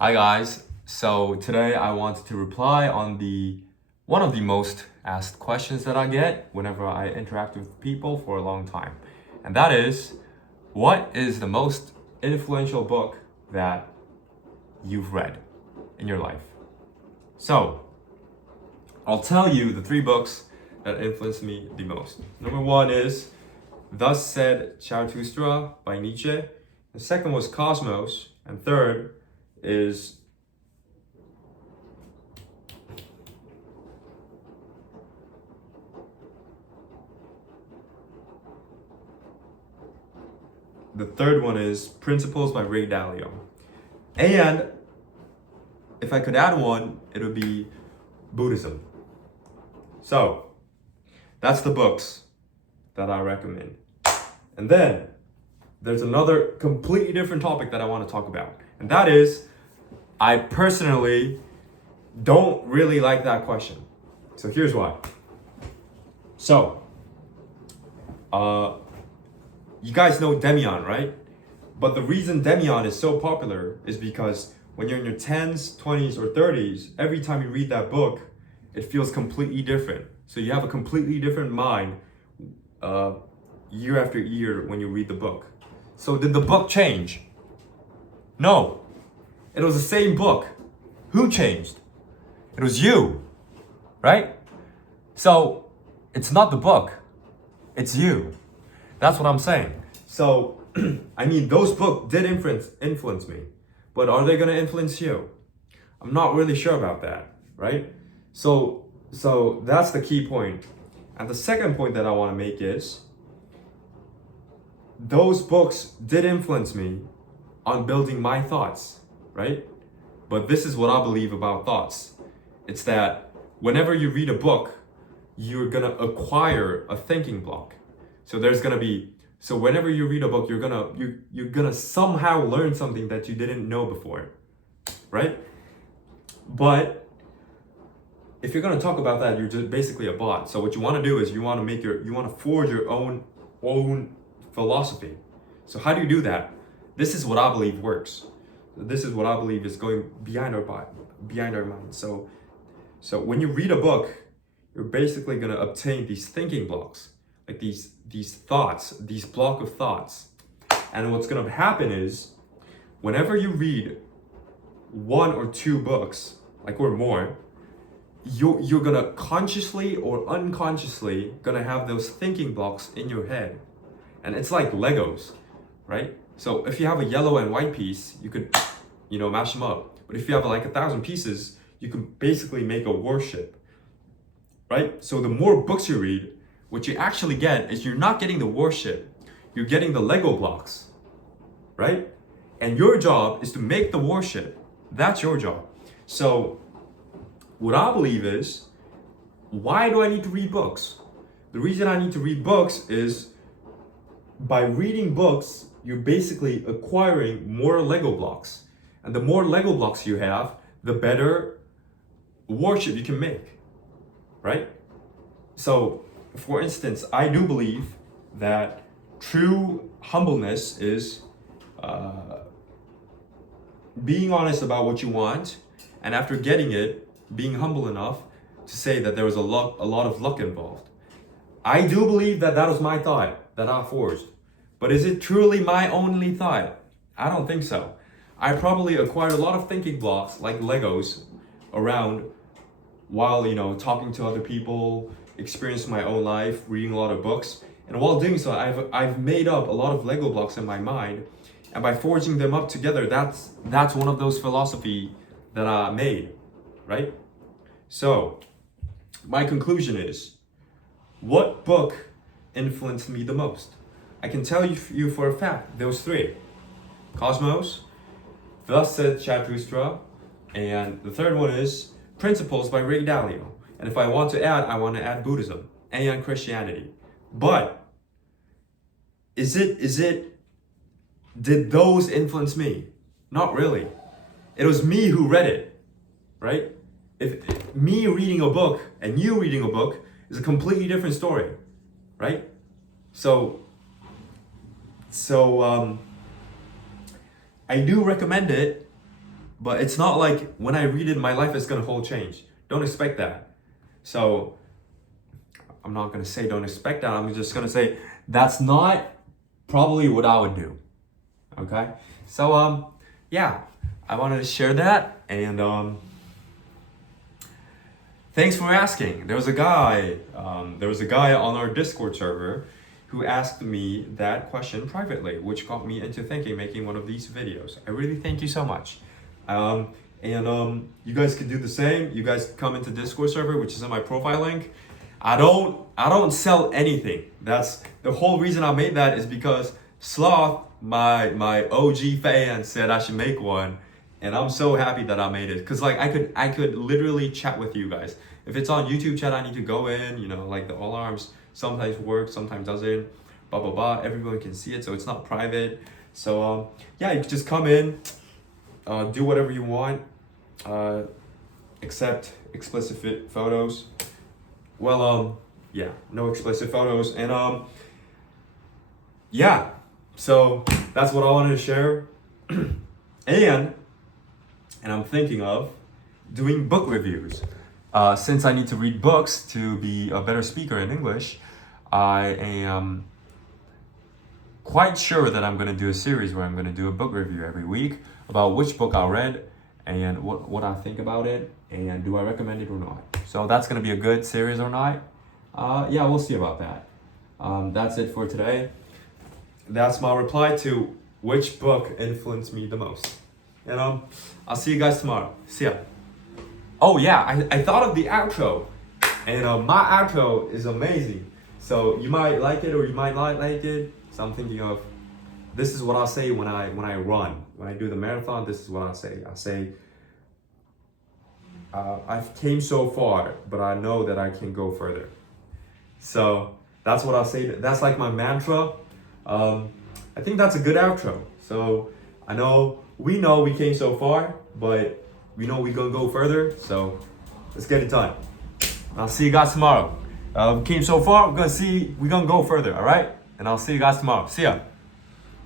Hi guys. So today I wanted to reply on the one of the most asked questions that I get whenever I interact with people for a long time. And that is, what is the most influential book that you've read in your life? So, I'll tell you the three books that influenced me the most. Number one is Thus Said Zarathustra by Nietzsche. The second was Cosmos. And third is the third one is Principles by Ray Dalio. And if I could add one, it would be Buddhism. So that's the books that I recommend. And then there's another completely different topic that I want to talk about. And that is, I personally don't really like that question. So here's why. So, you guys know Demian, right? But the reason Demian is so popular is because when you're in your 10s, 20s, or 30s, every time you read that book, it feels completely different. So you have a completely different mind year after year when you read the book. So did the book change? No. It was the same book. Who changed? It was you, right? So it's not the book, it's you. That's what I'm saying. So, I mean, those books did influence me, but are they gonna influence you? I'm not really sure about that, right? So that's the key point. And the second point that I want to make is those books did influence me on building my thoughts, right? But this is what I believe about thoughts. It's that whenever you read a book, you're gonna acquire a thinking block. So whenever you read a book, you're gonna somehow learn something that you didn't know before, right? But if you're gonna talk about that, you're just basically a bot. So what you want to do is you want to forge your own philosophy. So how do you do that? This is what I believe works. This is what I believe is going behind our mind. So when you read a book, you're basically gonna obtain these thinking blocks, like these thoughts, these block of thoughts. And what's gonna happen is, whenever you read one or two books, like or more, you're gonna consciously or unconsciously gonna have those thinking blocks in your head. And it's like Legos, right? So if you have a yellow and white piece, you could, mash them up. But if you have like 1,000 pieces, you can basically make a warship, right? So the more books you read, what you actually get is you're not getting the warship, you're getting the Lego blocks, right? And your job is to make the warship. That's your job. So what I believe is, why do I need to read books? The reason I need to read books is by reading books, you're basically acquiring more Lego blocks. And the more Lego blocks you have, the better warship you can make, right? So, for instance, I do believe that true humbleness is being honest about what you want, and after getting it, being humble enough to say that there was a lot of luck involved. I do believe that was my thought that I forged. But is it truly my only thought? I don't think so. I probably acquired a lot of thinking blocks, like Legos, around while, talking to other people, experiencing my own life, reading a lot of books. And while doing so, I've made up a lot of Lego blocks in my mind. And by forging them up together, that's one of those philosophy that I made, right? So, my conclusion is, what book influenced me the most? I can tell you for a fact, those three. Cosmos, Thus Said Zarathustra, and the third one is Principles by Ray Dalio. And if I want to add Buddhism and Christianity. But did those influence me? Not really. It was me who read it, right? If me reading a book and you reading a book is a completely different story, right? So I do recommend it, But it's not like when I read it, my life is gonna whole change. Don't expect that. So I'm not gonna say don't expect that. I'm just gonna say that's not probably what I would do. Okay? So yeah, I wanted to share that, and thanks for asking. There was a guy on our Discord server who asked me that question privately, which got me into thinking, making one of these videos. I really thank you so much. You guys can do the same. You guys come into Discord server, which is in my profile link. I don't sell anything. That's the whole reason I made that, is because Sloth, my OG fan, said I should make one, and I'm so happy that I made it. Cause like I could literally chat with you guys. If it's on YouTube chat, I need to go in. You know, like the alarms sometimes work, sometimes doesn't. Blah blah blah. Everyone can see it, so it's not private. So yeah, you can just come in, do whatever you want, except explicit photos. Well, yeah, no explicit photos, and yeah. So that's what I wanted to share, and I'm thinking of doing book reviews. Since I need to read books to be a better speaker in English, I am quite sure that I'm going to do a series where I'm going to do a book review every week about which book I read and what I think about it, and do I recommend it or not. So that's going to be a good series or not. Yeah, we'll see about that. That's it for today. That's my reply to which book influenced me the most. And I'll see you guys tomorrow. See ya. Oh yeah, I thought of the outro, and my outro is amazing. So you might like it or you might not like it. So I'm thinking of, this is what I say when I run. When I do the marathon, this is what I say. I say, I've came so far, but I know that I can go further. So that's what I say. That's like my mantra. I think that's a good outro. So we know we came so far, but we know we gonna go further. So let's get it done. I'll see you guys tomorrow. We came so far, we're gonna go further, all right? And I'll see you guys tomorrow. See ya.